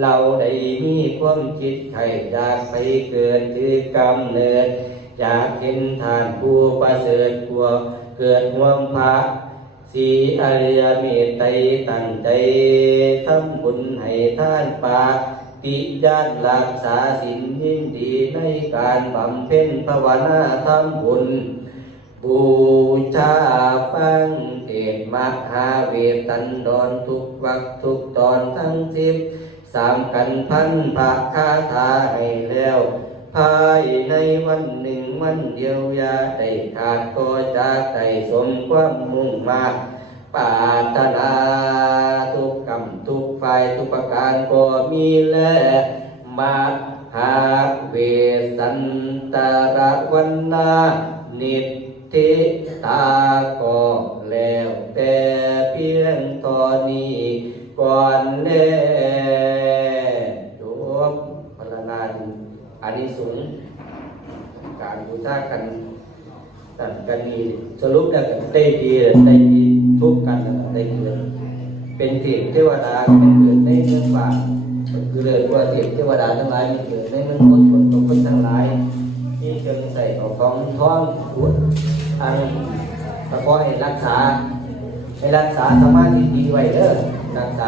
เราได้มีความคิดใครอยากไปเกิดคือกำเนิดอยากเห็นทานผู้ประเสริฐกลัวเกิดห่วงพระสีอริยเมตไตรตั้งใจทำบุญให้ท่านปาติญาณรักษาสินยินดีในการบำเพ็ญภาวนาทำบุญ บูชาฟังเทศมหาเวตันดรทุกวักทุกตอนทั้งสิบ สามกันพันพระคาถาให้แล้วภายในวันหนึ่งวันเดียวยาได้ขาดก็จากได้สมความมุ่งมาปารถนาทุกกรรมทุกฝ่ายทุกประการก็มีแลมาหาเวสันตรวันนานิทิตาก็แล้วแต่เพียงตอนนี้ก่อนแนบพรรณนาอา นิสงส์การบูชากันตัดกันนี้สรุปแล้วก็ได้ดีได้ดีทุกกันได้เกิดเป็นเทพเทวดาเป็นเกิดในเมืองป่าคือเรือว่าเทพเทวดาทั้งหลายมันเกิดในเมืองคนคนทุกคนทั้งหลายที่เชิงใส่เอาของท้องปวดทางตะกอให้รักษาให้รักษาสมาธิดีไว้เด้อรักษา